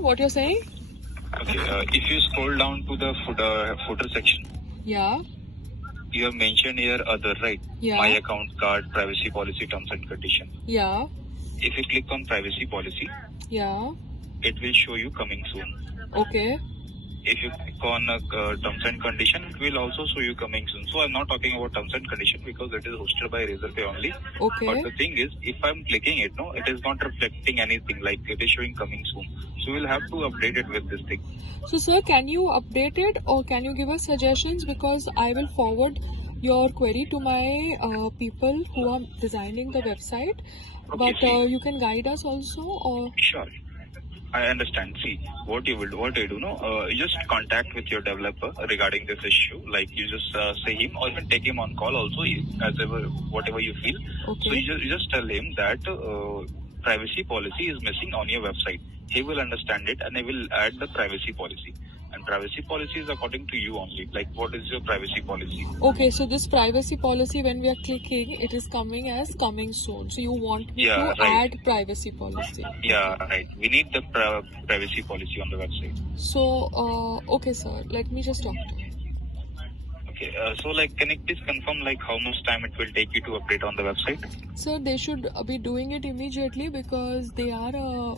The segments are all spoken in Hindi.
What you're saying? Okay, if you scroll down to the footer section, Yeah. you have mentioned here other, right? Yeah. My account card, privacy policy, terms and condition. Yeah. If you click on privacy policy, Yeah. it will show you coming soon. Okay. If you click on terms and condition, it will also show you coming soon. So I'm not talking about terms and condition because it is hosted by Razorpay only. Okay. But the thing is, if I'm clicking it, no, it is not reflecting anything. Like it is showing coming soon. So we'll have to update it with this thing. So, sir, can you update it or can you give us suggestions? Because I will forward your query to my people who are designing the website. Okay, But you can guide us also, or Sure. I understand. See, what you do, no, you just contact with your developer regarding this issue. Like you just say him, or even take him on call also, as ever, whatever you feel. Okay. So you just tell him that privacy policy is missing on your website. He will understand it and he will add the privacy policy. And privacy policy is according to you only. Like, what is your privacy policy? Okay, so this privacy policy, when we are clicking, it is coming as coming soon. So you want me to right. add privacy policy? Yeah, right. We need the privacy policy on the website. So, okay, sir. Let me just talk to him. Okay, so like, can you please confirm like how much time it will take you to update on the website? Sir, they should be doing it immediately because they are,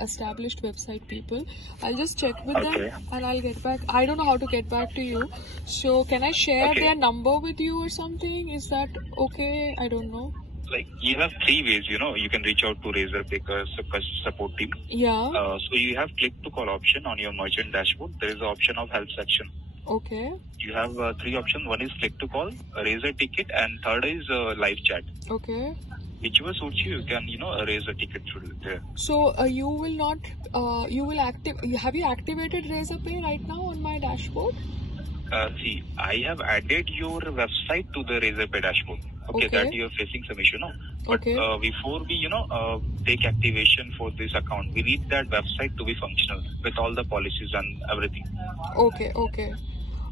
established website people. I'll just check with them and I'll get back. I don't know how to get back to you. So, can I share their number with you or something? Is that okay? I don't know. Like, you have 3 ways, you can reach out to Razorpay support team. Yeah. So you have click to call option on your merchant dashboard. There is an option of help section. Okay. You have 3 options. One is click to call, raise a ticket, and third is live chat. Okay. Whichever suits you, you can, raise a ticket through there. So you will not, you will have you activated Razorpay right now on my dashboard? See, I have added your website to the Razorpay dashboard. Okay, that you are facing some issue, no? But before we, take activation for this account, we need that website to be functional with all the policies and everything.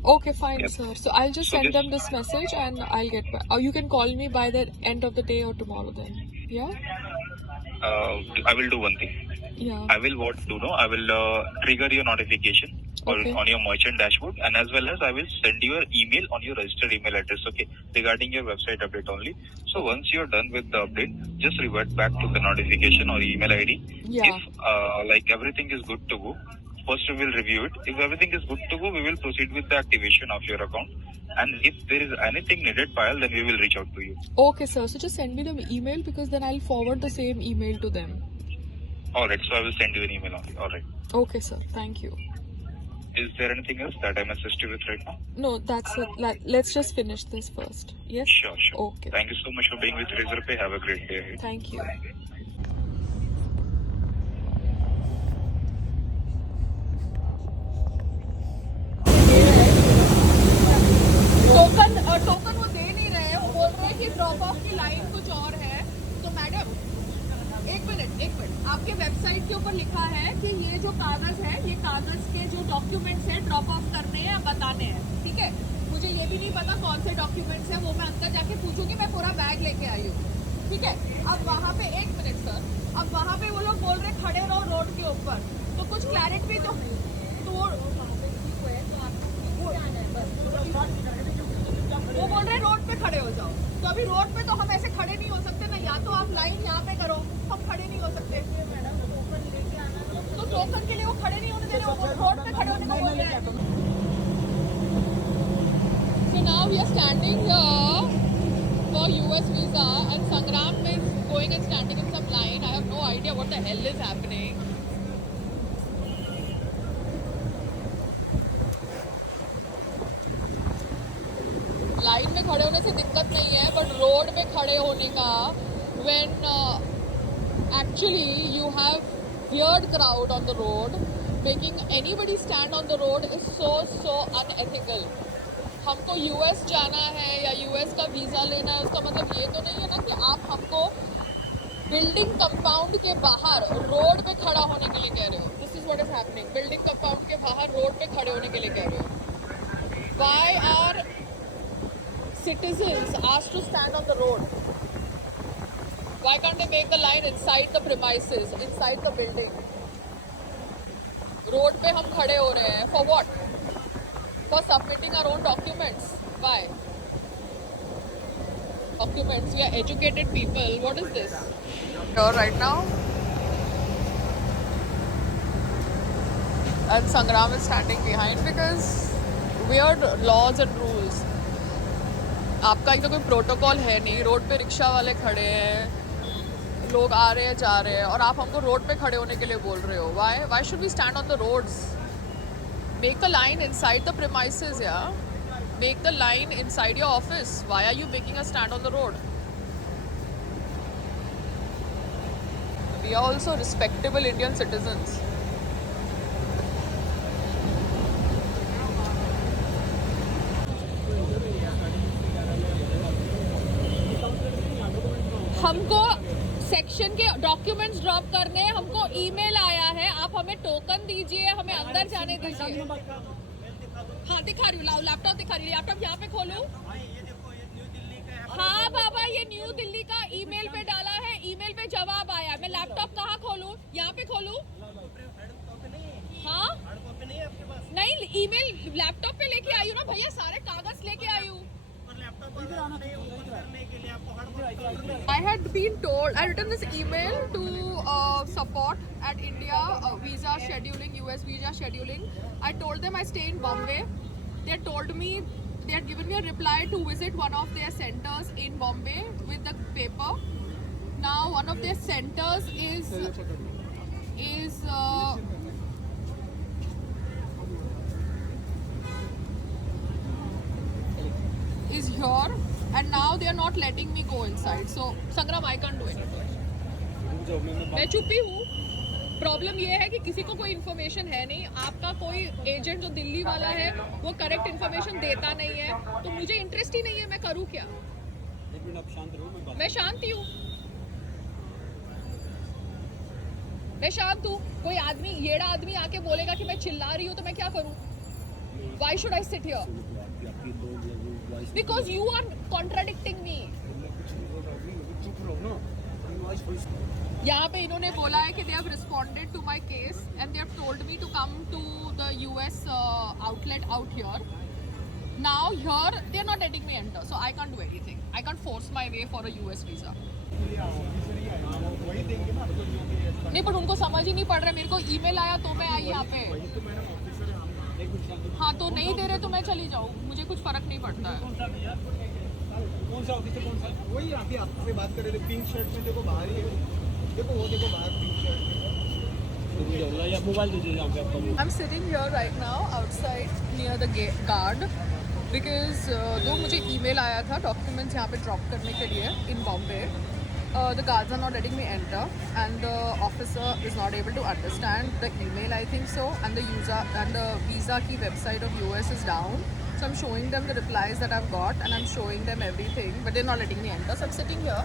Okay, fine, sir. So I'll just send them this message and I'll get back. Or you can call me by the end of the day or tomorrow then. Yeah? I will do one thing. Yeah. I will trigger your notification on your merchant dashboard, and as well as I will send you an email on your registered email address, regarding your website update only. So once you're done with the update, just revert back to the notification or email ID. Yeah. If everything is good to go, first we will review it. If everything is good to go, we will proceed with the activation of your account. And if there is anything needed, Payal, then we will reach out to you. Okay, sir. So just send me the email because then I'll forward the same email to them. Alright, so I will send you an email only. Alright. Okay, sir. Thank you. Is there anything else that I may assist you with right now? No, that's it. Let's just finish this first. Yes? Sure. Okay. Thank you so much for being with Razorpay. Have a great day. Thank you. Token वो दे नहीं रहे हैं, वो बोल रहे हैं कि ड्रॉप ऑफ की लाइन कुछ और है. तो मैडम एक मिनट आपके वेबसाइट के ऊपर लिखा है कि ये जो कागज है, ये कागज के जो डॉक्यूमेंट्स हैं ड्रॉप ऑफ करने हैं या बताने हैं. ठीक है, मुझे ये भी नहीं पता कौन से डॉक्यूमेंट्स हैं, वो मैं अंदर जाके पूछूंगी. मैं पूरा बैग लेके आई हूँ. ठीक है, अब वहाँ पे एक मिनट सर, अब वहाँ पे वो लोग बोल रहे खड़े रहो रोड के ऊपर. तो कुछ क्लैरिटी तो वो बोल रहे रोड पे खड़े हो जाओ. तो अभी रोड पे तो हम ऐसे खड़े नहीं हो सकते ना. या तो आप लाइन यहाँ पे करो, हम खड़े नहीं हो सकते. तो टोकन के लिए वो खड़े नहीं होने दे रहे, वो रोड पे खड़े होने को बोल रहे हैं. So now we are standing for US visa and Sangram is going and standing in some line. I have no idea what the hell is happening. Line में खड़े होने से दिक्कत नहीं है, बट रोड पे खड़े होने का when actually you have weird crowd on the road, making anybody stand on the road is so unethical. हमको यूएस जाना है या यूएस का वीज़ा लेना है, उसका मतलब ये तो नहीं है ना कि आप हमको बिल्डिंग कंपाउंड के बाहर रोड पे खड़ा होने के लिए कह रहे हो. This is what is happening. Building compound के बाहर रोड पे खड़े होने के लिए कह रहे हो. Why are citizens asked to stand on the road? Why can't they make the line inside the premises, inside the building? Road पे हम खड़े हो रहे हैं for what? For submitting our own documents. Why? Documents. We are educated people. What is this? Here right now, and Sangram is standing behind because weird laws and rules. आपका एक तो कोई प्रोटोकॉल है नहीं. रोड पे रिक्शा वाले खड़े हैं, लोग आ रहे हैं जा रहे हैं, और आप हमको रोड पे खड़े होने के लिए बोल रहे हो. Why should we stand on the roads? Make a line inside the premises, yeah. Make the line inside your office. Why are you making us stand on the road? We are also respectable Indian citizens. हमको सेक्शन के डॉक्यूमेंट्स ड्रॉप करने, हमको ईमेल आया है. आप हमें टोकन दीजिए, हमें अंदर जाने दीजिए. हाँ दिखा रही हूँ, लैपटॉप दिखा रही हूँ. लैपटॉप यहाँ पे खोलूँ? हाँ बाबा, ये न्यू दिल्ली का ईमेल पे डाला है, ईमेल पे जवाब आया. मैं लैपटॉप कहाँ खोलूँ? यहाँ पे खोलूँ? हाँ नहीं, ईमेल लैपटॉप पे लेके आई हूँ ना भैया, सारे कागज लेके आई हूँ. I had been told, I written this email to support at India visa scheduling, US visa scheduling. I told them I stay in Bombay. They had told me, they had given me a reply to visit one of their centers in Bombay with the paper. Now one of their centers is here, and now they are not letting me go inside. So Sangram, I can't do anything. मैं चुप्पी हूँ. प्रॉब्लम ये है कि किसी को कोई इन्फॉर्मेशन है नहीं. आपका कोई एजेंट जो दिल्ली वाला है वो करेक्ट इन्फॉर्मेशन देता नहीं है, तो मुझे इंटरेस्ट ही नहीं है. मैं करूँ क्या? मैं शांति हूँ. मैं शांत हूँ. कोई आदमी, येड़ा आदमी आके बोलेगा कि मैं चिल्ला रही हूँ, तो मैं क्या करूँ? Why should I sit here? Because you are contradicting me. यहाँ पे इन्होंने बोला है कि they have responded to my case and they have told me to come to the US outlet out here. Now here they are not letting me enter, so I can't do anything. I can't force my way for a US visa. नहीं, पर उनको समझ ही नहीं पड़ रहा. मेरे को ईमेल आया तो मैं आई यहाँ पे. हाँ, तो नहीं दे रहे तो मैं चली जाऊँ, मुझे कुछ फर्क नहीं पड़ता है. कौन सा ऑफिसर? कौन सा? वही अभी आपसे बात कर रहे थे, पिंक शर्ट में. देखो बाहर ही है, देखो वो देखो बाहर पिंक शर्ट में. मोबाइल दीजिए यहाँ पे आपका. I'm sitting here right now outside near the guard because दो मुझे ईमेल आया था डॉक्यूमेंट्स यहाँ पे ड्रॉप करने के लिए in Bombay. The guards are not letting me enter, and the officer is not able to understand the email, I think so, and the visa key website of US is down. So I'm showing them the replies that I've got, and I'm showing them everything, but they're not letting me enter. So I'm sitting here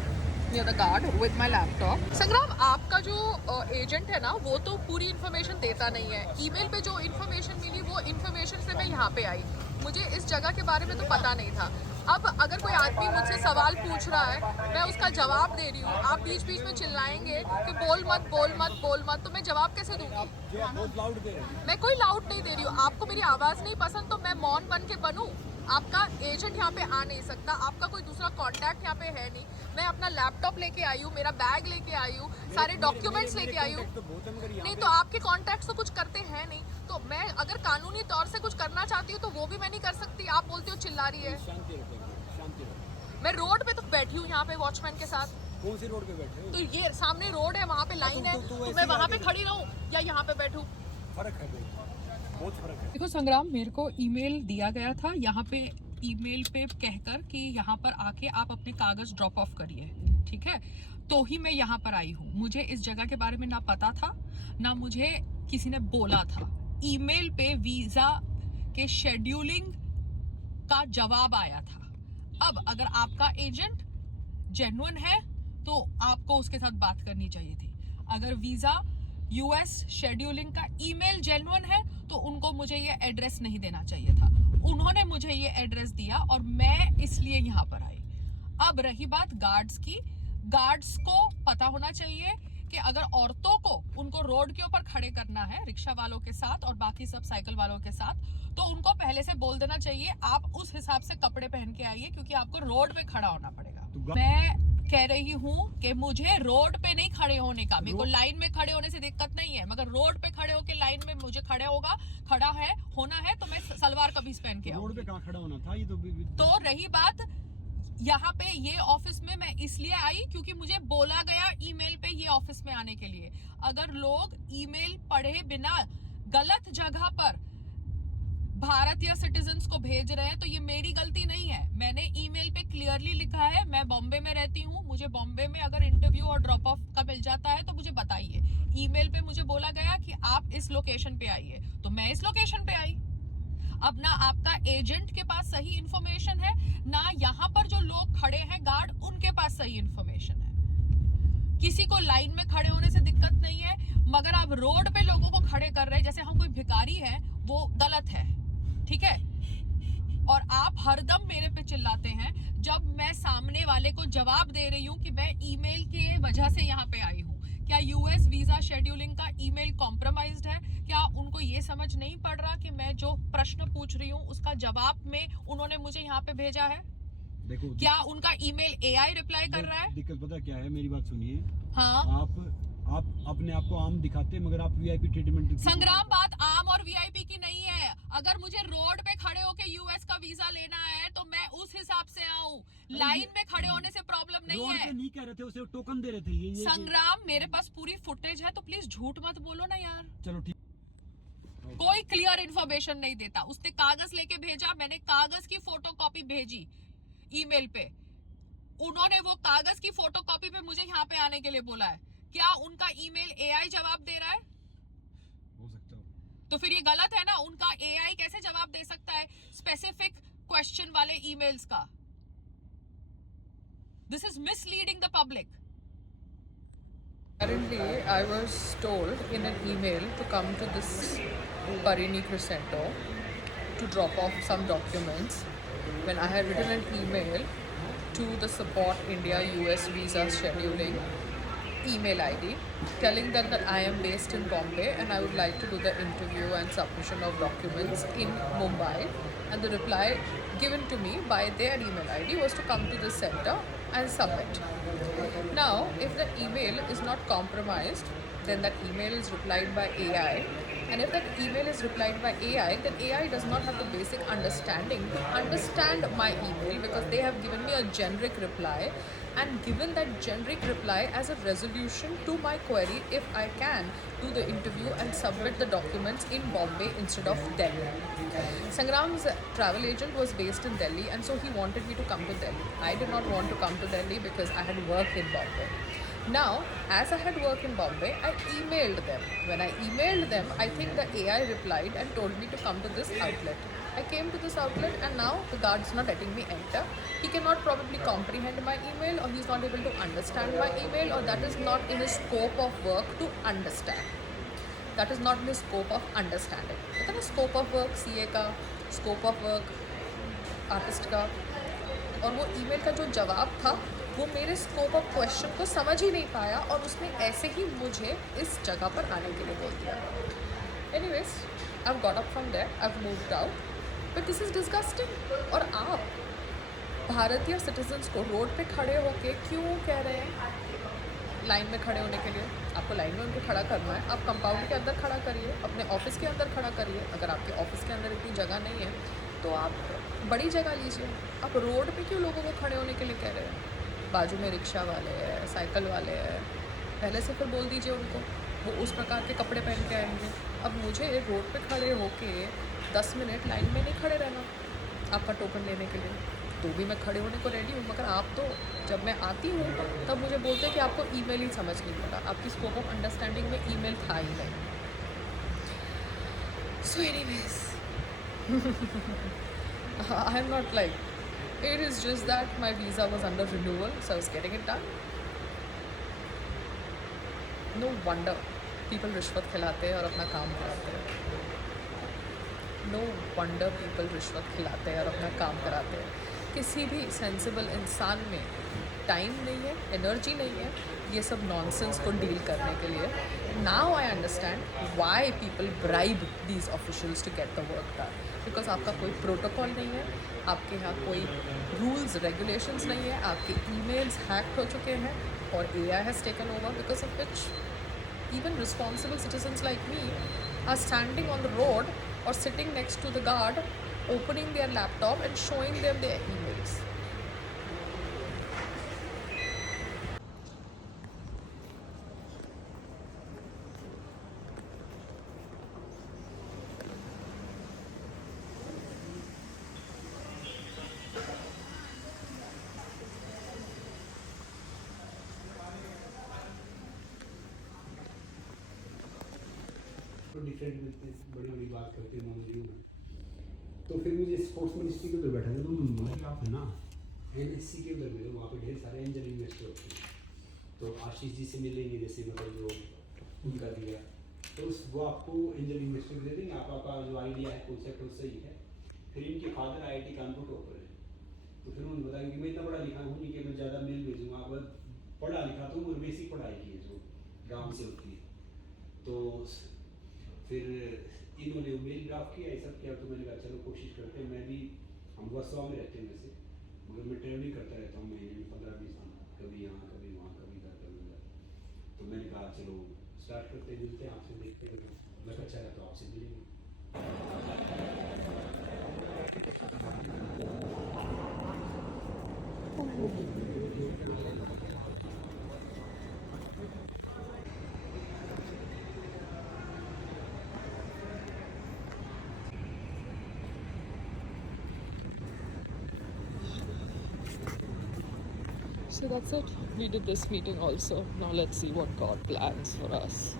near the guard with my laptop. संग्राम, आपका जो एजेंट है ना, वो तो पूरी इन्फॉर्मेशन देता नहीं है. ईमेल पे जो इन्फॉर्मेशन मिली, वो इन्फॉर्मेशन से मैं यहाँ पे आई. मुझे इस जगह के बारे में तो पता नहीं था. अब अगर कोई आदमी मुझसे सवाल पूछ रहा है, मैं उसका जवाब दे रही हूँ, आप बीच बीच में चिल्लाएंगे कि बोल मत बोल मत बोल मत, तो मैं जवाब कैसे दूंगी? मैं कोई लाउड नहीं दे रही हूँ. आपको मेरी आवाज़ नहीं पसंद तो मैं मौन बन के बनूँ? आपका एजेंट यहाँ पे आ नहीं सकता, आपका कोई दूसरा कांटेक्ट यहाँ पे है नहीं. मैं अपना लैपटॉप लेके आई हूँ, मेरा बैग लेके आई हूँ, सारे डॉक्यूमेंट्स लेके आई हूँ. नहीं तो आपके कांटेक्ट तो कुछ करते हैं नहीं, तो मैं अगर कानूनी तौर से कुछ करना चाहती हूँ तो वो भी मैं नहीं कर सकती. आप बोलते हो चिल्ला रही है. मैं रोड पे तो बैठी हूँ यहाँ पे वॉचमैन के साथ. कौन सी रोड पे बैठे हो? तो ये सामने रोड है, वहाँ पे लाइन है, तो मैं वहाँ पे खड़ी रहूँ या यहाँ पे बैठूँ? फर्क है, बहुत फर्क है. देखो संग्राम, मेरे को ईमेल दिया गया था यहाँ पे, ईमेल पे कहकर कि यहाँ पर आके आप अपने कागज ड्रॉप ऑफ करिए, ठीक है? तो ही मैं यहाँ पर आई हूँ. मुझे इस जगह के बारे में ना पता था, ना मुझे किसी ने बोला था. ईमेल पे वीजा के शेड्यूलिंग का जवाब आया था. अब अगर आपका एजेंट जेन्युइन है तो आपको उसके साथ बात करनी चाहिए थी. अगर वीजा यूएस शेड्यूलिंग का ईमेल जेन्युइन है तो उनको मुझे ये एड्रेस नहीं देना चाहिए था. उन्होंने मुझे ये एड्रेस दिया और मैं इसलिए यहाँ पर आई. अब रही बात गार्ड्स की, गार्ड्स को पता होना चाहिए कि अगर औरतों को उनको रोड के ऊपर खड़े करना है रिक्शा वालों के साथ और बाकी सब साइकिल वालों के साथ, तो उनको पहले से बोल देना चाहिए आप उस हिसाब से कपड़े पहन के आइए, क्योंकि आपको रोड पे खड़ा होना पड़ेगा। मैं कह रही हूँ कि मुझे रोड पे नहीं खड़े होने का, मेरे को लाइन में खड़े होने से दिक्कत नहीं है, मगर रोड पे खड़े होके लाइन में मुझे होना है तो मैं सलवार कमीज पहन के रोड पे कहाँ खड़ा होना था? ये तो रही बात यहाँ पे ये ऑफिस में मैं इसलिए आई क्योंकि मुझे बोला गया ईमेल पे ये ऑफिस में आने के लिए। अगर लोग ईमेल पढ़े बिना गलत जगह पर भारतीय सिटीजन्स को भेज रहे हैं तो ये मेरी गलती नहीं है। मैंने ईमेल पे क्लियरली लिखा है मैं बॉम्बे में रहती हूँ, मुझे बॉम्बे में अगर इंटरव्यू और ड्रॉप ऑफ का मिल जाता है तो मुझे बताइए। ईमेल पे मुझे बोला गया कि आप इस लोकेशन पे आइए, तो मैं इस लोकेशन पे आई। अब ना आपका एजेंट के पास सही इंफॉर्मेशन है, ना यहाँ पर जो लोग खड़े हैं गार्ड उनके पास सही इंफॉर्मेशन है। किसी को लाइन में खड़े होने से दिक्कत नहीं है, मगर आप रोड पे लोगों को खड़े कर रहे हैं जैसे हम कोई भिखारी है, वो गलत है, ठीक है। और आप हरदम मेरे पे चिल्लाते हैं जब मैं सामने वाले को जवाब दे रही हूँ कि मैं ईमेल के वजह से यहाँ पे आई हूँ। क्या यूएस वीजा शेड्यूलिंग का ईमेल कॉम्प्रोमाइज्ड है? क्या उनको ये समझ नहीं पड़ रहा कि मैं जो प्रश्न पूछ रही हूँ उसका जवाब में उन्होंने मुझे यहाँ पे भेजा है? देखो, क्या उनका ईमेल एआई रिप्लाई कर रहा है? दिक्कत पता क्या है, मेरी बात सुनिए। हाँ, आप अपने आप को आम दिखाते हैं, मगर आप वीआईपी ट्रीटमेंट। संग्राम, बात आम और वीआईपी की नहीं है। अगर मुझे रोड पे खड़े होके यूएस का वीजा लेना है तो मैं उस हिसाब से आऊं, लाइन में खड़े होने से प्रॉब्लम नहीं है। रोड पे नहीं कह रहे थे, उसे टोकन दे रहे थे। ये संग्राम, मेरे पास पूरी फुटेज है तो प्लीज झूठ मत बोलो ना यार। चलो ठीक। कोई क्लियर इन्फॉर्मेशन नहीं देता। उसने कागज लेके भेजा, मैंने कागज की फोटोकॉपी भेजी ईमेल पे, उन्होंने वो कागज की फोटोकॉपी पे मुझे यहाँ पे आने के लिए बोला है। क्या उनका ईमेल एआई जवाब दे रहा है? हो सकता है। तो फिर ये गलत है ना। उनका एआई कैसे जवाब दे सकता है स्पेसिफिक क्वेश्चन वाले ईमेल्स का? This is misleading the public. Currently, I was told in an email to come to this Parini Crescento to drop off some documents when I had written an email to the Support India US Visa Scheduling email ID telling them that I am based in Bombay and I would like to do the interview and submission of documents in Mumbai, and the reply given to me by their email ID was to come to the center and submit. Now, if the email is not compromised, then that email is replied by AI, and if that email is replied by AI, then AI does not have the basic understanding to understand my email, because they have given me a generic reply and given that generic reply as a resolution to my query if I can do the interview and submit the documents in Bombay instead of Delhi. Sangram's travel agent was based in Delhi, and so he wanted me to come to Delhi. I did not want to come to Delhi because I had work in Bombay. Now, as I had work in Bombay, I emailed them. When I emailed them, I think the AI replied and told me to come to this outlet. I came to this outlet and now the guard is not letting me enter. He cannot probably comprehend my email, or he's not able to understand my email, or that is not in his scope of work to understand. That is not in his scope of understanding. But the scope of work CA का, scope of work artist का, और वो ईमेल का जो जवाब था वो मेरे स्कोप ऑफ क्वेश्चन को समझ ही नहीं पाया, और उसने ऐसे ही मुझे इस जगह पर आने के लिए बोल दिया। Anyways, I've got up from there, I've moved out, but this is disgusting. और आप भारतीय सिटीजन्स को रोड पे खड़े होके क्यों कह रहे हैं लाइन में खड़े होने के लिए? आपको लाइन में उनको खड़ा करना है, आप कंपाउंड के अंदर खड़ा करिए, अपने ऑफिस के अंदर खड़ा करिए। अगर आपके ऑफिस के अंदर इतनी जगह नहीं है तो आप बड़ी जगह लीजिए। आप रोड पे क्यों लोगों को खड़े होने के लिए कह रहे हैं? बाजू में रिक्शा वाले हैं, साइकिल वाले हैं, पहले से फिर बोल दीजिए उनको, वो उस प्रकार के कपड़े पहन के आएंगे। अब मुझे रोड पे खड़े होके 10 मिनट लाइन में नहीं खड़े रहना आपका टोकन लेने के लिए, तो भी मैं खड़े होने को रेडी हूँ। मगर आप तो जब मैं आती हूँ तब मुझे बोलते हैं कि आपको ईमेल ही समझ नहीं पड़ा, आपकी स्कोप ऑफ अंडरस्टैंडिंग में ईमेल था ही नहीं। So anyways, I am not like, it is just that my visa was under renewal, so I was getting it done. No wonder people रिश्वत खिलाते हैं और अपना काम कराते हैं। No wonder people रिश्वत खिलाते हैं और अपना काम कराते हैं। किसी भी सेंसिबल इंसान में टाइम नहीं है, एनर्जी नहीं है ये सब नॉनसेंस को डील करने के लिए. Now I understand why people bribe these officials to get the work done. Because आपका कोई प्रोटोकॉल नहीं है, आपके यहाँ कोई रूल्स रेगुलेशंस नहीं है, आपके ईमेल्स हैक हो चुके हैं और AI has taken over, because of which even responsible citizens like me are standing on the road or sitting next to the guard, opening their laptop and showing them their emails. तो डिफरेंट मिलते हैं, बड़ी बड़ी बात करते हैं मोमोजी में. तो फिर मुझे स्पोर्ट्स मिनिस्ट्री के उधर बैठा था, तो मुझे आप है ना NSC के उधर मिले, वहाँ पे ढेर सारे एंजल इन्वेस्टर होते हैं. तो आशीष जी से मिलेंगे, जैसे मतलब जो उनका दिया, तो वो आपको एंजल इन्वेस्टर दे देंगे. आपका जो आइडिया है, कॉन्सेप्ट वो सही है. फिर इनके फादर IIT कानपुर टॉपर है, तो फिर उन्होंने बताया कि मैं इतना पढ़ा लिखा हूँ नहीं कि मैं ज़्यादा मेल भेजूँगा, आप पढ़ा लिखा तो और बेसिक पढ़ाई की है जो गाँव से होती है. तो फिर इन्होंने मेल ड्राफ्ट किया, ये सब किया. तो मैंने कहा चलो कोशिश करते हैं. मैं भी, हम वर्सोवा में रहते हैं वैसे, मगर मैं ट्रैवलिंग करता रहता हूँ महीने में 15-20 दिन, कभी यहाँ कभी वहाँ कभी इधर कभी उधर. तो मैंने कहा चलो स्टार्ट करते हैं, मिलते हैं आपसे, देखते हैं लग अच्छा रहा तो आपसे मिलेंगे. So that's it. We did this meeting also. Now let's see what God plans for us.